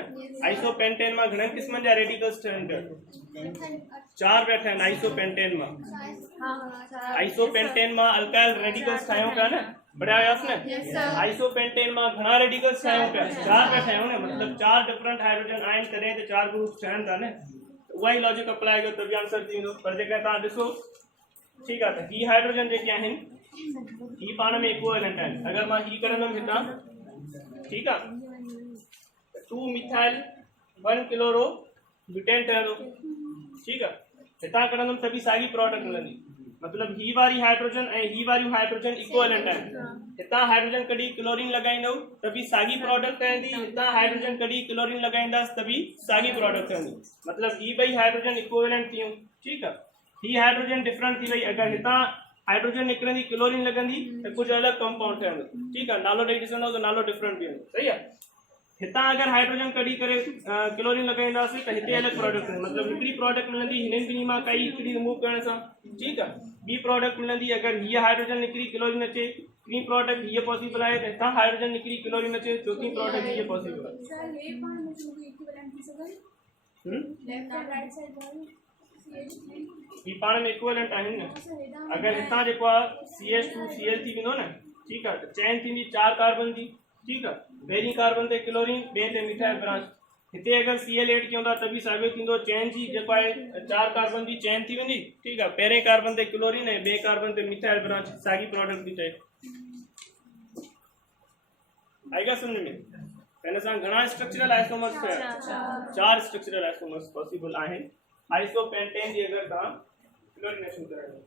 आइसोपेंटेन मां घणनि क़िस्मनि जा रेडिकल्स ठहनि पिया 4 पिया ठहनि आइसोपेंटेन मां अल्काइल रेडिकल्स ठाहियूं पिया न बढ़िया आयास ने आइसोपेंटेन में घणा रेडिकल्स ठायूं पिया 4 पिया ठायूं ने मतलब 4 डिफरेंट हाइड्रोजन आयन करें तो 4 ग्रुप ठहन था ने वही लॉजिक अप्लाई कयो तभी आंसर थी वेंदो पर जेका ता ॾिसो ठीक है ही हाइड्रोजन जेके आहिन ही पाण में इक्विवेलेंट आहिन अगर मां ही करंदम हितां ठीक है 2 मिथाइल 1 क्लोरो ब्यूटेन ठहंदो ठीक है हितां करंदम तभी साॻी प्रोडक्ट मिलंदी मतलब ही वारी हाइड्रोजन ए ही वारी हाइड्रोजन इक्विवेलेंट है हितां हाइड्रोजन कडी क्लोरीन लगाइंदो तभी साॻी प्रोडक्ट ठहंदी हितां हाइड्रोजन कडी क्लोरीन लगाइंदास तभी साॻी प्रोडक्ट ठहंदी मतलब ही ॿई हाइड्रोजन इक्विवेलेंट थियूं ठीक है ही हाइड्रोजन डिफरेंट थी वई अगर हितां हाइड्रोजन निकरंदी क्लोरीन लगंदी तो कुछ अलग कंपाउंड ठहंदो ठीक है नालो ॾेई ॾिसंदो तो नालो डिफरेंट थी वेंदो सही है हितां अगर हाइड्रोजन कडी करे क्लोरीन लगाइंदासीं तो हिते अलग प्रोडक्ट मतलब हिकड़ी प्रोडक्ट मिलंदी हिननि ॿिन्ही मां काई हिकड़ी रिमूव करण सां ठीक है ॿी प्रोडक्ट मिलंदी अगर हीअ हाइड्रोजन निकरी क्लोरीन अचे टी प्रोडक्ट हीअ पॉसिबल है हितां हाइड्रोजन निकरी क्लोरीन अचे चौथी प्रोडक्ट हीअ पॉसिबल है ही पाण में इक्विवेलेंट आहिनि न अगर हितां जेको आहे CH2Cl थी वेंदो न ठीक है चैन थींदी 4 कार्बन जी ठीक है पहिरीं कार्बन ते क्लोरीन ॿिए ते मिथाइल ब्रांच हिते अगर Cl ऐड कयूं था तभी साॻियो थींदो चैन जी जेको आहे 4 कार्बन जी चैन थी वेंदी ठीक है पहिरें कार्बन ते क्लोरीन ऐं ॿिए कार्बन ते मिथाइल ब्रांच साॻी प्रोडक्ट थी ठहे आएगा समझ में पहले सां घणा स्ट्रक्चरल आइसोमर्स थिया 4 स्ट्रक्चरल आइसोमर्स पॉसिबल आहिनि आइसोपेंटेन जी अगर तव्हां क्लोरीनेशन करायो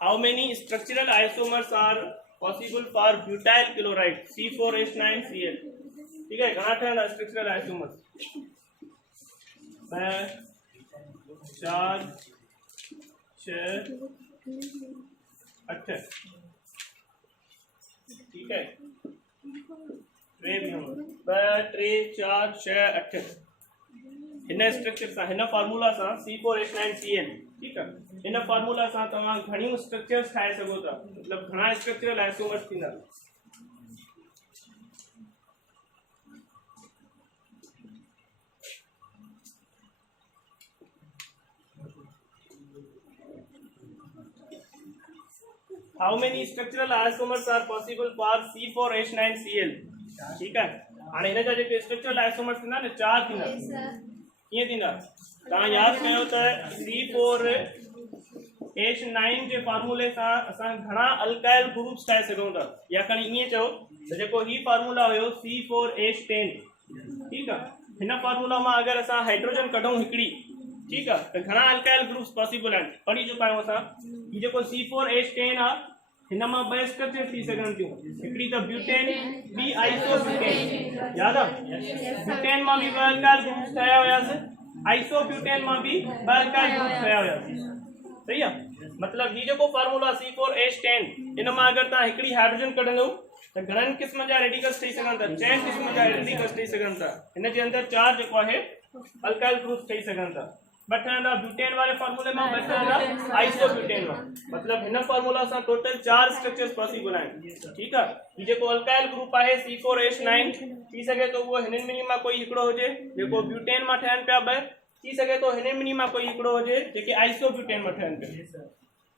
How many structural isomers are possible for butyl chloride C4H9Cl? ठीक है घना ठहंदा structural isomers 4 6 8 ठीक है 3 4 6 8 हिन स्ट्रक्चर सां हिन फार्मूला सां C4H9Cl ठीक है इन फार्मूला सां तव्हां घणियूं स्ट्रक्चर्स ठाहे सघो था मतलब घणा स्ट्रक्चरल आइसोमर्स थींदा How many structural isomers are possible for C4H9Cl ठीक है हाणे हिन जा जेके स्ट्रक्चरल आइसोमर्स थींदा न 4 थींदा कीअं थींदा तव्हां यादि कयो त C4H9 जे फार्मूले सां असां घणा अल्काइल ग्रुप्स ठाहे सघूं था या खणी ईअं चओ त जेको ही फार्मूला हुयो C4H10 ठीक है हिन फार्मूला मां अगर असां हाइड्रोजन कढूं हिकड़ी ठीक है तो घणा अल्काइल ग्रुप्स पॉसिबल आहिनि पढ़ी चुका आहियूं असां ही जेको C4H10 आहे हिन मां 2 स्ट्रक्चर थी सघनि थियूं हिकड़ी त ब्यूटेन ॿी आइसोब्यूटेन याद आहे ब्यूटेन मां बि 2 अल्काइल ग्रुप्स ठहिया हुयासीं आइसोब्यूटेन मां बि 2 अल्काइल ग्रुप्स ठहिया हुयासीं सही आहे मतलब ही जेको फार्मूला C4H10 इन मां अगर तव्हां हिकड़ी हाइड्रोजन कढंदो त घणनि क़िस्म जा रेडिकल्स ठही सघनि था 6 क़िस्म जा रेडिकल्स ठही सघनि था हिन जे अंदर 4 जेको आहे अल्काइल ग्रुप्स ठही सघनि था ॿ ठहंदा ब्यूटेन वाले फार्मूले में 2 ठहंदा आइसोब्यूटेन में मतलब हिन फार्मूला सां टोटल 4 स्ट्रक्चर्स पॉसिबल आहिनि ठीक आहे ही जेको अल्काइल ग्रुप आहे C4H9 थी सके तो वो हिननि ॿिन्ही मां कोई हिकिड़ो हुजे जेको ब्यूटेन मां ठहनि पिया 2 थी सके तो हिननि ॿिन्ही मां कोई हिकिड़ो हुजे जेके आइसोब्यूटेन मां ठहनि पिया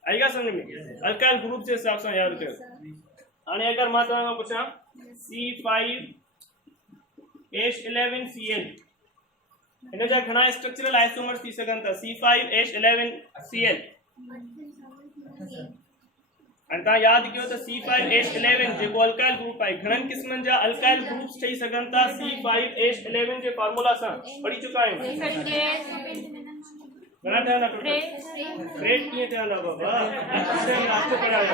आएगा समझ में अल्काइल ग्रुप जे हिसाब सां यादि कयो हाणे अगर मां तव्हां खां पुछां C5H11Cl हिन जा घणा स्ट्रक्चरल आइसोमर्स थी सघनि था C5H11Cl हाणे तव्हां यादि कयो त C5H11 जेको अल्काइल ग्रुप आहे घणनि क़िस्मनि जा अल्काइल ग्रुप्स ठही सघनि था C5H11 जे फार्मूला सां पढ़ी चुका आहियूं घणा ठहंदा टोटल फ्रेट कीअं ठहंदा बाबा आपको पढ़ाया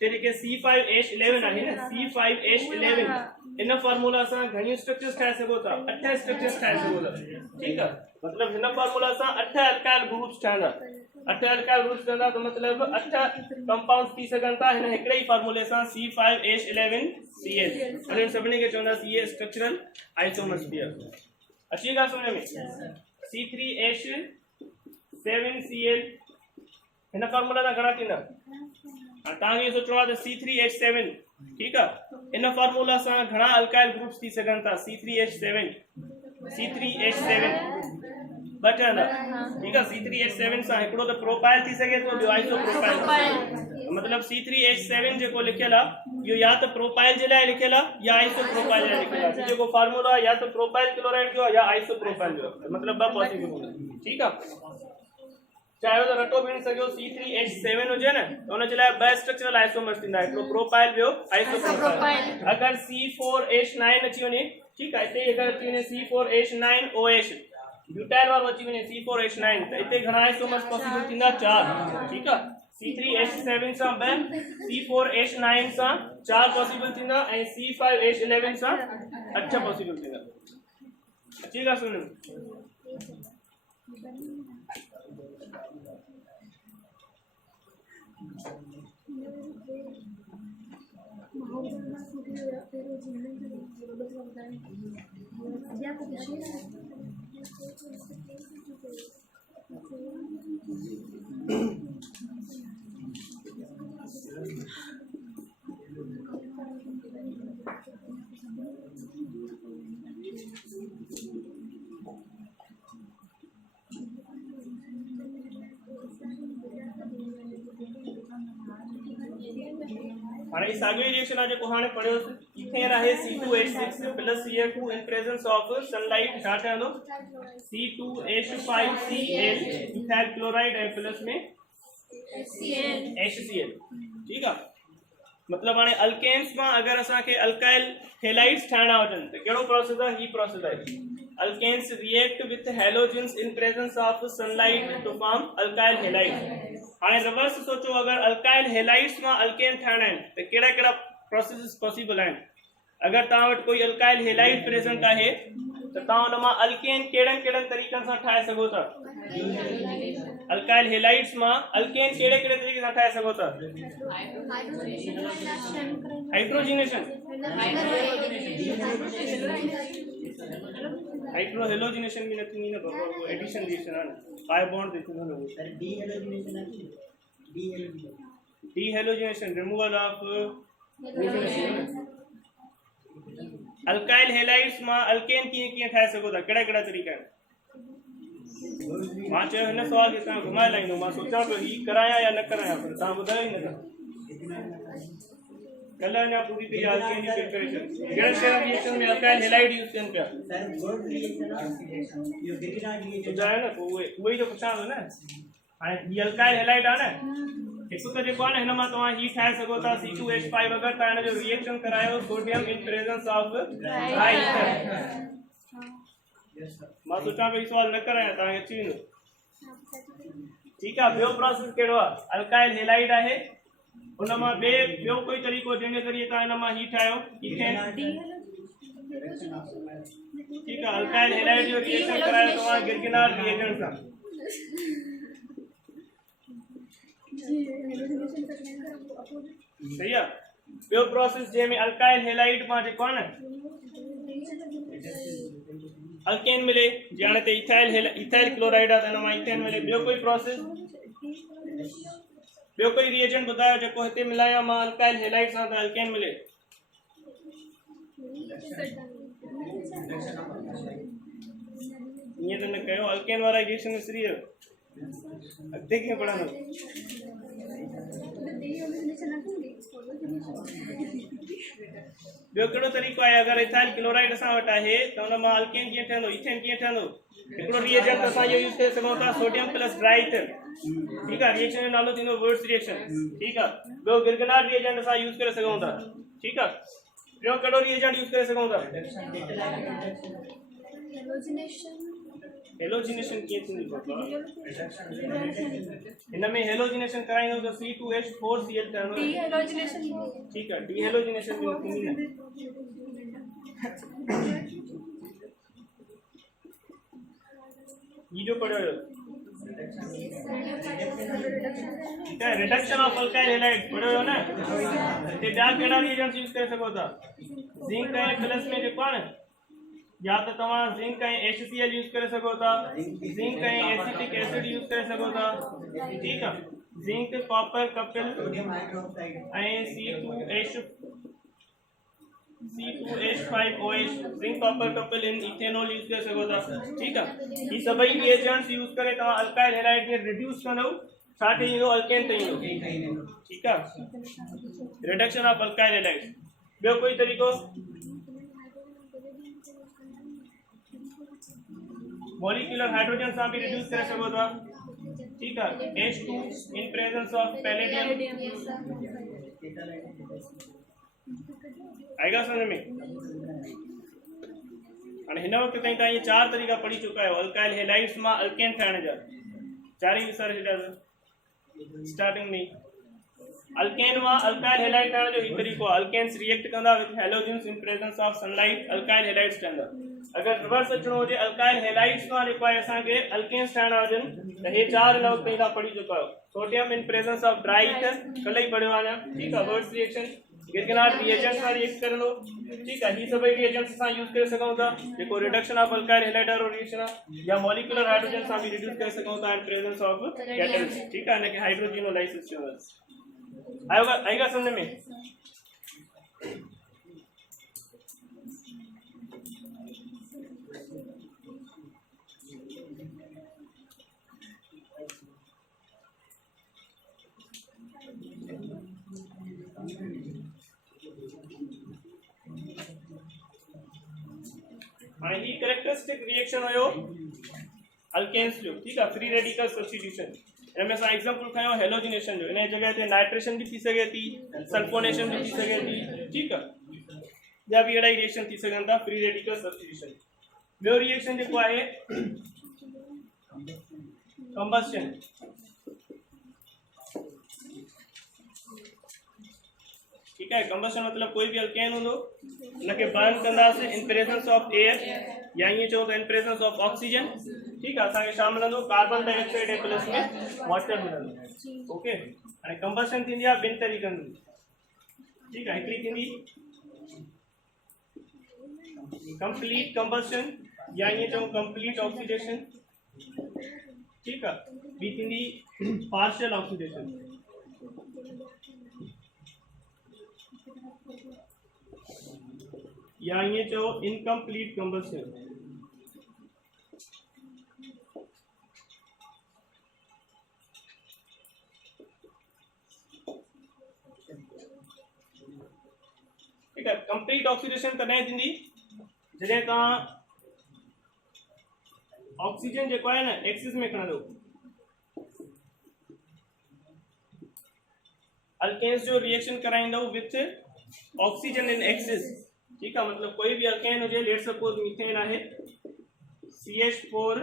तरीके C5H11 आहे न C5H11 इन फार्मूला सां घणी स्ट्रक्चर्स ठाहे सघो था 8 स्ट्रक्चर्स ठाहे सघो था ठीक है मतलब हिन फार्मूला सां 8 अल्काइल ग्रुप्स ठहंदा 8 अल्काइल ग्रुप्स ठहंदा तो मतलब 8 कंपाउंड्स थी सघनि था हिन हिकड़े ही फार्मूले सां C5H11Cl अने सभिनी खे चवंदा CA स्ट्रक्चरल आइसोमर्स बि आहे अची ॻाल्हि सम्झ में C3H7Cl हिन फार्मूला सां घणा थींदा तव्हांखे इहो सोचणो आहे त C3H7 ठीक है इन फार्मूला सां घणा अल्काइल ग्रुप्स थी सघनि था C3H7 ॿ ठहंदा ठीक है C3H7 सां हिकिड़ो त प्रोपाइल थी सघे थो ॿियो आइसोप्रोपाइल मतलब C3H7 जेको लिखियल आहे इहो या त प्रोपाइल जे लाइ लिखियल आहे या आइसोप्रोपाइल जे लाइ लिखियल आहे जेको फार्मूला या त प्रोपाइल क्लोराइड जो या आइसोप्रोपाइल जो मतलब ॿ पॉसिबल ठीक आहे चाहे तो रटो भी नहीं सको C3H7 हुजे न तो उन जे लाइ ॿ स्ट्रक्चरल आइसोमर्स थींदा हिकिड़ो प्रोपाइल ॿियो आइसोप्रोपाइल अगर C4H9 अची वञे ठीक आहे हिते अगर अची वञे C4H9OH ब्यूटाइल वारो अची वञे C4H9 त हिते घणा आइसोमर्स पॉसिबल थींदा 4 ठीक आहे C3H7 सां 2 C4H9 सां 4 पॉसिबल थींदा ऐं C5H11 सां 8 पॉसिबल थींदा अची ॻाल्हि सुन हाणे साॻियो रिएक्शन आहे जेको हाणे पढ़ियोसीं इथेन आहे C2H6 plus Cl2 in presence of sunlight छा ठहंदो C2H5Cl इथाइल क्लोराइड ऐं प्लस में HCl ठीक आहे मतलब हाणे अल्केन्स मां अगर असां खे अल्काइल हेलाइड्स ठाहिणा हुजनि त कहिड़ो प्रोसेस आहे ही प्रोसेस आहे alkanes react with halogens in presence of sunlight to form alkyl halides हाणे रिवर्स सोचो अगर अल्काइल हेलाइड्स मां अल्केन ठाहिणा आहिनि त कहिड़ा कहिड़ा प्रोसेस पॉसिबल आहिनि अगर तव्हां वटि कोई अल्काइल हेलाइड प्रेजेंट आहे त तव्हां उन मां अल्केन कहिड़नि कहिड़नि तरीक़नि सां ठाहे सघो था अल्काइल हेलाइड्स मां अल्केन कहिड़े कहिड़े तरीक़े सां ठाहे सघो था हाइड्रोजिनेशन हाइड्रोहेलोजिनेशन भी नथी न बाबा वो एडिशन रिएक्शन है ना पाई बॉन्ड देखो ना वो sir डीहेलोजिनेशन removal of alkyl halides मां अल्केन कीअं ठाहे सघो था कहिड़ा कहिड़ा तरीक़ा आहिनि मां चयो हिन सवाल खे तव्हां घुमाए लाहींदो मां सोचां पियो ही करायां या न करायां पर तव्हां ॿुधायो ई नथा कल अञा पूरी थी अल्केन जी प्रिपरेशन कहिड़े कहिड़ा रिएक्शन में अल्काइल हेलाइड यूज़ कनि पिया सर गुड रिएक्शन इहो गिरिनाट रिएक्शन ॿुधायो न पोइ उहे ई त पुछां थो न हाणे हीअ अल्काइल हेलाइड आहे न हिकु त जेको आहे न हिन मां तव्हां ही ठाहे सघो था C2H5 अगरि तव्हां हिन जो रिएक्शन करायो sodium in presence of hydrogen मां सोचां पियो सवाल न करायां तव्हांखे अची वेंदो ठीकु आहे ॿियो प्रोसेस कहिड़ो आहे अल्काइल हेलाइड आहे उन मां ॿियो कोई तरीक़ो जंहिंजे ज़रिए तव्हां हिन मां ही ठाहियो इथेन ठीकु आहे अल्काइल हेलाइड जो रिएक्शन करायो तव्हां गिरगिनार रिएजेंट सां सही आहे ॿियो प्रोसेस जंहिंमें अल्काइल हेलाइड मां जेको आहे न अल्केन मिले जी हाणे ते इथाइल क्लोराइड आहे त हिन मां इथेन मिले ॿियो कोई प्रोसेस ॿियो कोई रिएजेंट ॿुधायो जेको हिते मिलायां मां अल्काइल हेलाइड सां त अल्केन मिले ईअं त न कयो अल्केन वारा रिएक्शन विसरी वियो अॻिते कीअं पढ़ंदो ॿियो कहिड़ो तरीक़ो आहे अगरि इथाइल क्लोराइड असां वटि आहे त हुन मां अल्केन कीअं ठहंदो इथेन कीअं ठहंदो हिकिड़ो रिएजेंट असां इहो यूज़ करे सघूं था सोडियम प्लस ड्राइथर ठीकु आहे रिएक्शन जो नालो थींदो वर्ड्स रिएक्शन ठीकु आहे ॿियो गिरगिनार रिएजेंट असां यूज़ करे सघूं था ठीकु आहे ॿियो कहिड़ो रिएजेंट यूज़ करे सघूं था? हेलोजिनेशन कीअं थींदी हिन में? हेलोजिनेशन कराईंदो त C2H4Cl ठहंदो। ठीकु आहे, डीहेलोजिनेशन बि न थींदी न। ये जो पढ़ो ठीक है, रिडक्शन ऑफ अल्काइल हैलाइड पढ़ो हो ना। ते ॿिया कहिड़ा रिएजेंट्स यूज़ करे सघो था? जिंक ऐं प्लस में जेको आहे न, या तो तव्हां जिंक ऐं HCl यूज़ करे सघो था, जिंक ऐं एसिटिक एसिड यूज़ करे सघो था। ठीक है, जिंक कॉपर कपिल ऐं C2H5OH जिंक कॉपर कपिल इन इथेनॉल यूज़ करे सघो था। ठीक है, ये सभई रिएजेंट्स यूज़ करे तव्हां अल्काइल हैलाइड खे रिड्यूस कंदो छा ठहींदो? अल्केन ठहींदो। ठीक है, रिडक्शन ऑफ अल्काइल हैलाइड। ॿियो कोई तरीक़ो? मॉलिक्यूलर हाइड्रोजन सां भी रिड्यूस करे सघो था। ठीक है, H2 in presence of palladium. आएगा समझ में? हाणे हिन वक्त ताईं तव्हां ये 4 तरीक़ा पढ़ी चुका आहियो अल्काइल हैलाइड्स मां अल्केन ठाहिण जा। चारई विसर छॾिया स्टार्टिंग में। अल्केन मां अल्काइल हैलाइड ठाहिण जो हिकु तरीक़ो आहे, अल्केन्स रिएक्ट कंदा with halogens in presence of sunlight, alkyl halides ठहंदा। अगर रिवर्स अचणो हुजे अल्काइल हैलाइड्स मां जेको आहे असांखे अल्केन्स ठाहिणा हुजनि त हे 4 हिन वक्त ताईं तव्हां पढ़ी चुका आहियो। सोडियम इन प्रेजेंस ऑफ ड्राइट कल्ह ई पढ़ियो आहे। ठीक है, वर्ड्स रिएक्शन गिरगिनाट रिएजेंट सां रिएक्ट करंदो। ठीक है, ये सभई रिएजेंट्स असां यूज़ करे सघूं था जेको रिडक्शन ऑफ अल्काइल हैलाइड वारो रिएक्शन आहे, या मॉलिक्यूलर हाइड्रोजन सां भी रिड्यूस करे सघूं था इन प्रेजेंस ऑफ कैटलिस्ट। ठीक है, इनके हाइड्रोजिनोलाइसिस चवंदा। आएगा समझ में? हाँ, ये कैरेक्टरिस्टिक रिएक्शन हुयो अल्केन्स जो। ठीक है, फ्री रेडिकल सब्स्टिट्यूशन। इनमें असां एग्जांपल खयो हेलोजिनेशन जो, इन जगह ते नाइट्रेशन भी थी सके थी, सल्फोनेशन भी थी सके थी। ठीक है, या भी अड़ा रिएक्शन थी सघनि था फ्री रेडिकल सब्स्टिट्यूशन। ॿियो रिएक्शन जेको आहे कंबस्टन। ठीक है, कंबस्टन मतलब कोई भी अल्केन होंदो उनके बर्न कंदासीं इन प्रेजेंस ऑफ एयर, या ये चओ तो इन प्रेजेंस ऑफ ऑक्सीजन। ठीक है, असांखे छा मिलंदो? कार्बन डाइऑक्साइड ऐं प्लस में वाटर मिलंदो। ओके, हाणे कंबस्टन थींदी आहे ॿिनि तरीक़नि जी। ठीक है, हिकिड़ी थींदी कंप्लीट कंबस्टन, या ये चओ कंप्लीट ऑक्सीडेशन। ठीक है, ॿी थींदी पार्शियल ऑक्सीडेशन। या ये चो इनकम्प्लीट कंबस्टन। ठीक है, कंप्लीट ऑक्सीडेशन कॾहिं थींदी? जॾहिं तव्हां ऑक्सीजन जेको आहे न एक्सिस में खणंदो। अल्केन्स जो रिएक्शन कराइंदो विथ ऑक्सीजन इन एक्सिस। ठीक है, मतलब कोई भी अल्केन हुजे, लेट सपोज मीथेन आहे CH4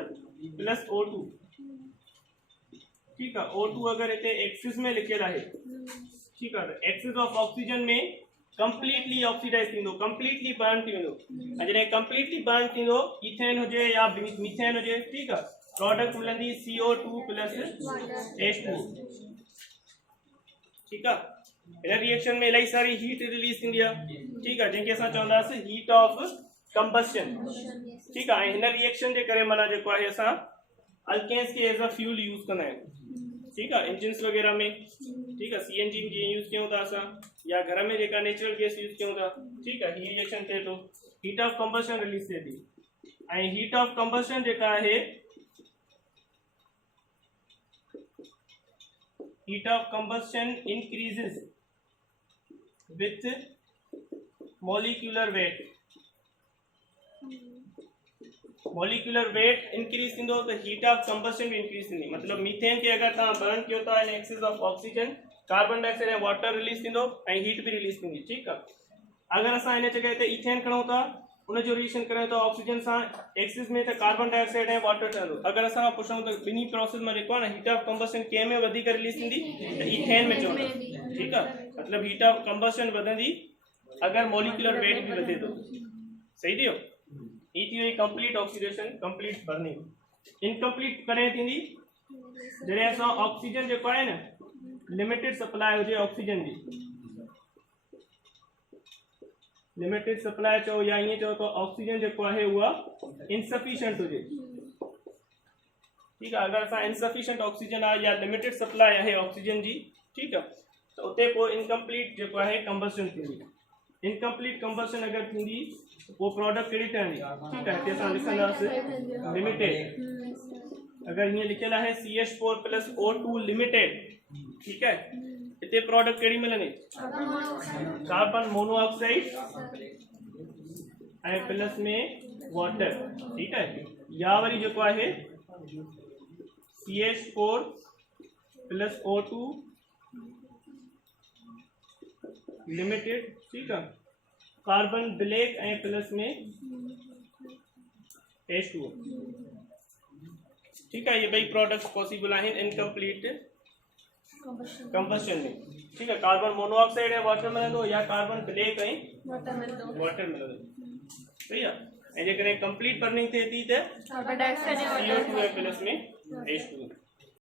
प्लस O2। ठीक है, O2 अगर इतने एक्सिस में लिखियल आहे, ठीक है, एक्सिस ऑफ ऑक्सीजन में कंप्लीटली ऑक्सीडाइज थींदो, कंप्लीटली बर्न थींदो। जॾहिं कंप्लीटली बर्न थींदो, इथेन हुजे या मीथेन हुजे, ठीक है, प्रोडक्ट मिलंदी CO2 प्लस H2। ठीक है, इन रिएक्शन में इलाही सारी हीट रिलीज थींदी आहे। ठीक है, जंहिंखे असां चवंदासीं हीट ऑफ कंबस्टन। ठीक है, इन रिएक्शन जे करे माना जेको आहे असां अल्केन्स के एज अ फ्यूल यूज कंदा आहियूं। ठीक है, इंजन्स वगैरह में। ठीक है, CNG जीअं यूज कयूं था असां, या घर में जेका नेचुरल गैस यूज कयूं था। ठीक है, ही रिएक्शन थिए थो, हीट ऑफ कंबस्टन रिलीज थिए थी। ऐं हीट ऑफ कंबस्टन जेका आहे, heat of combustion increases with molecular weight। molecular weight increase थींदो तो heat of combustion भी increase थींदी। मतलब मीथेन के अगर तव्हां बर्न कयो था in excess of oxygen, carbon dioxide ऐं वाटर रिलीज थींदो ऐं हीट भी रिलीज थींदी। ठीक है, अगर असां इन जगह ते इथेन खणूं था उन जो रिएक्शन करें तो ऑक्सीजन सां एक्सिस में त कार्बन डाइऑक्साइड ऐं वाटर ठहंदो। अगर असां पुछूं त ॿिन्ही प्रोसेस में जेको आहे न हीट ऑफ कंबस्शन कंहिं में वधीक रिलीज थींदी त इथेन में चवंदा। ठीकु आहे, मतलब हीट ऑफ कंबस्शन वधंदी अगर मॉलिक्यूलर वेट भी वधे तो। सही थियो, ई थी वई complete oxidation, complete burning. Incomplete कॾहिं थींदी जॾहिं असां ऑक्सीजन जेको आहे न लिमिटेड सप्लाई हुजे ऑक्सीजन जी, लिमिटेड सप्लाई चो या ईअं चओ तो ऑक्सीजन जेको आहे उहा इनसफिशिएंट हुजे। ठीक है, अगर असां इनसफिशिएंट ऑक्सीजन आहे या लिमिटेड सप्लाई आहे ऑक्सीजन जी, ठीक है, तो उते पोइ इनकम्प्लीट जेको आहे कंबस्शन थींदी। इनकम्प्लीट कंबस्शन अगर थींदी वो प्रोडक्ट कहिड़ी ठहंदी। ठीक है, हिते असां लिखंदासीं लिमिटेड। अगर हीअं लिखियल आहे CH4 + O2 लिमिटेड, ठीक है, इते प्रोडक्ट कहिड़ी मिलंदी कार्बन मोनोऑक्साइड ऐं प्लस में वाटर। ठीक है, या वरी जेको आहे CH4 + O2 लिमिटेड। ठीक है, कार्बन ब्लैक ऐं प्लस में H2O। ठीक है, ये ॿई प्रोडक्ट्स पॉसिबल आहिनि इनकम्प्लीट कंबस्शन में। ठीक है, कार्बन मोनोऑक्साइड ऐं वाटर मिलंदो या कार्बन ब्लैक ऐं वाटर मिलंदो। सही है, ऐं जेकॾहिं कंप्लीट बर्निंग थिए थी त CO2 ऐं प्लस में H2O।